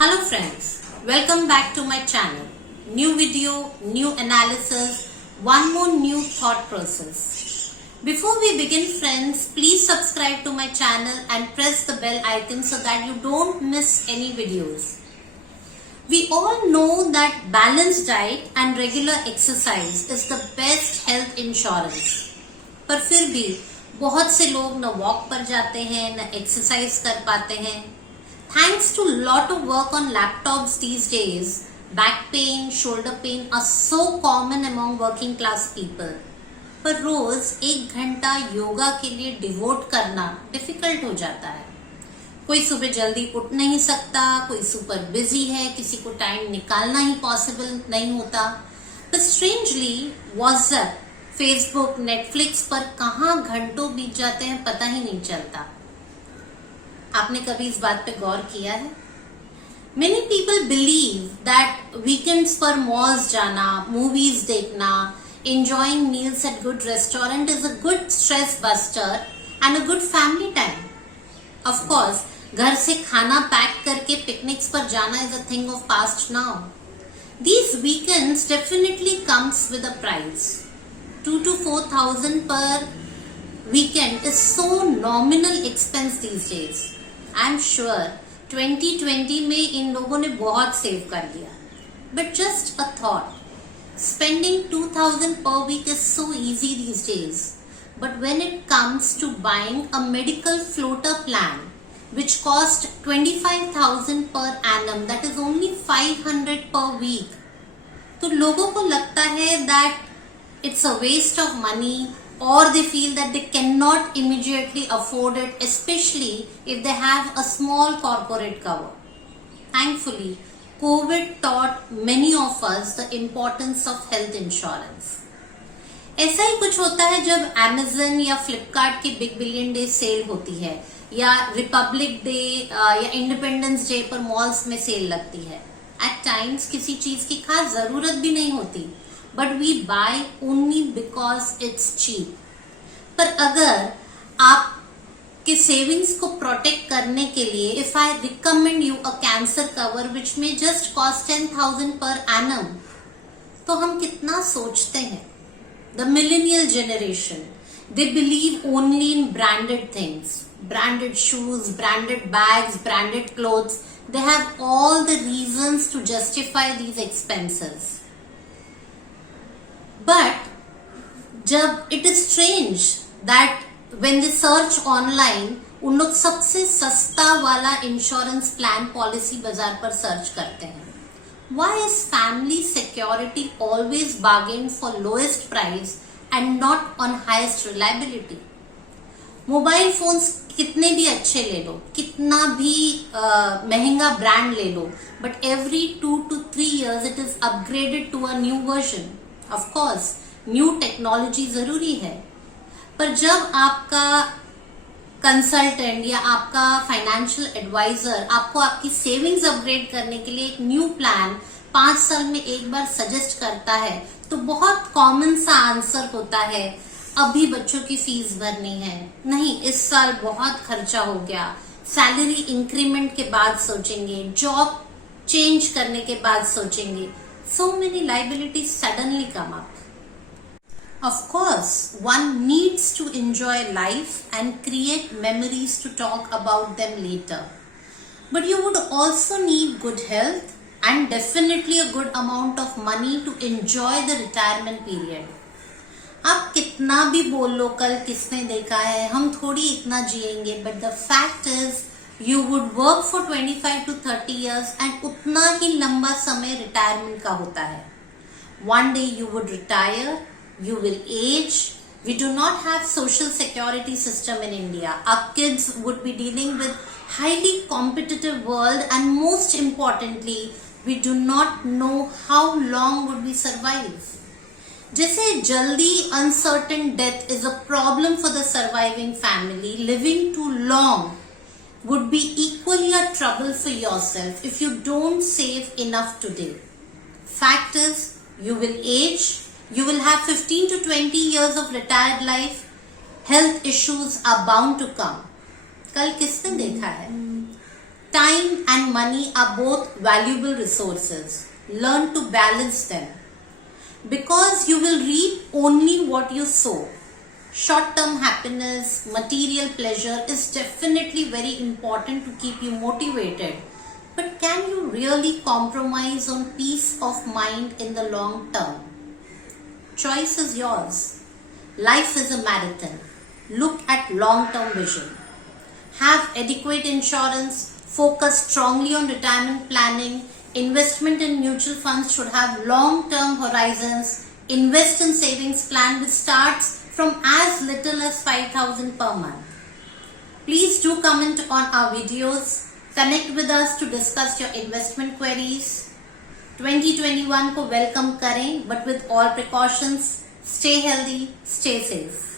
Hello friends, welcome back to my channel. New video, new analysis, one more new thought process. Before we begin friends, please subscribe to my channel and press the bell icon so that you don't miss any videos. We all know that balanced diet and regular exercise is the best health insurance. पर फिर भी बहुत से लोग न walk पर जाते हैं न एक्सरसाइज कर पाते हैं. Thanks to lot of work on laptops these days, back pain, shoulder pain are so common among working class people. पर रोज 1 घंटा योगा के लिए डिवोट करना डिफिकल्ट हो जाता है. कोई सुबह जल्दी उठ नहीं सकता, कोई सुपर बिजी है, किसी को टाइम निकालना ही पॉसिबल नहीं होता. But strangely, WhatsApp, Facebook, Netflix पर कहाँ घंटों बीत जाते हैं पता ही नहीं चलता. आपने कभी इस बात पे गौर किया है? Many people believe that weekends पर malls जाना, movies देखना, enjoying meals at good restaurant is a good stress buster and a good family time. Of course, घर से खाना पैक करके पिकनिक्स पर जाना is a thing of past now. These weekends definitely comes with a price. 2 to 4,000 per weekend is so nominal expense these days. I'm sure 2020 में इन लोगों ने बहुत सेव कर लिया. But just a thought. Spending 2,000 per week is so easy these days. But when it comes to buying a medical floater plan, which cost 25,000 per annum, that is only 500 per week, तो लोगों को लगता है that it's a waste of money, or they feel that they cannot immediately afford it, especially if they have a small corporate cover. Thankfully, COVID taught many of us the importance of health insurance. ऐसा ही कुछ होता है जब Amazon या Flipkart की big billion day cell होती है, या रिपब्लिक डे या इंडिपेंडेंस डे पर मॉल्स में सेल लगती है. At times किसी चीज की खास जरूरत भी नहीं होती, but we buy only because it's cheap. पर अगर आप के सेविंग्स को प्रोटेक्ट करने के लिए if I recommend you a cancer cover which may just cost 10,000 per annum, तो हम कितना सोचते हैं. The millennial generation, they believe only in branded things, branded shoes, branded bags, branded clothes. They have all the reasons to justify these expenses. But जब it is strange that when they search online, उन लोग सबसे सस्ता वाला insurance plan policy बाजार पर search करते हैं. Why is family security always bargained for lowest price and not on highest reliability? Mobile phones कितने भी अच्छे ले लो, कितना भी महंगा ब्रांड ले लो, but every 2 to 3 years it is upgraded to a new version. Of course, new technology जरूरी है, पर जब आपका कंसल्टेंट या आपका फाइनेंशियल एडवाइजर आपको आपकी सेविंग्स अपग्रेड करने के लिए एक न्यू प्लान 5 साल में एक बार सजेस्ट करता है, तो बहुत कॉमन सा आंसर होता है, अभी बच्चों की फीस भरनी है, नहीं इस साल बहुत खर्चा हो गया, सैलरी इंक्रीमेंट के बाद सोचेंगे, जॉब चेंज करने के बाद सोचेंगे. So many liabilities suddenly come up. Of course, one needs to enjoy life and create memories to talk about them later. But you would also need good health and definitely a good amount of money to enjoy the retirement period. आप कितना भी बोल लो कल किसने देखा है, हम थोड़ी इतना जिएंगे, but the fact is you would work for 25 to 30 years and उतना ही लंबा समय रिटायरमेंट का होता है. One day you would retire, you will age. We do not have social security system in India. Our kids would be dealing with highly competitive world, and most importantly, we do not know how long would we survive. जैसे जल्दी uncertain death is a problem for the surviving family, living too long would be equally a trouble for yourself if you don't save enough today. Fact is, you will age, you will have 15 to 20 years of retired life, health issues are bound to come. कल किसने देखा है? Time and money are both valuable resources. Learn to balance them. Because you will reap only what you sow. Short-term happiness, material pleasure is definitely very important to keep you motivated. But can you really compromise on peace of mind in the long term? Choice is yours. Life is a marathon. Look at long-term vision. Have adequate insurance. Focus strongly on retirement planning. Investment in mutual funds should have long-term horizons. Invest in savings plan which starts from as little as 5,000 per month. Please do comment on our videos. Connect with us to discuss your investment queries. 2021 को welcome करें, but with all precautions. Stay healthy, stay safe.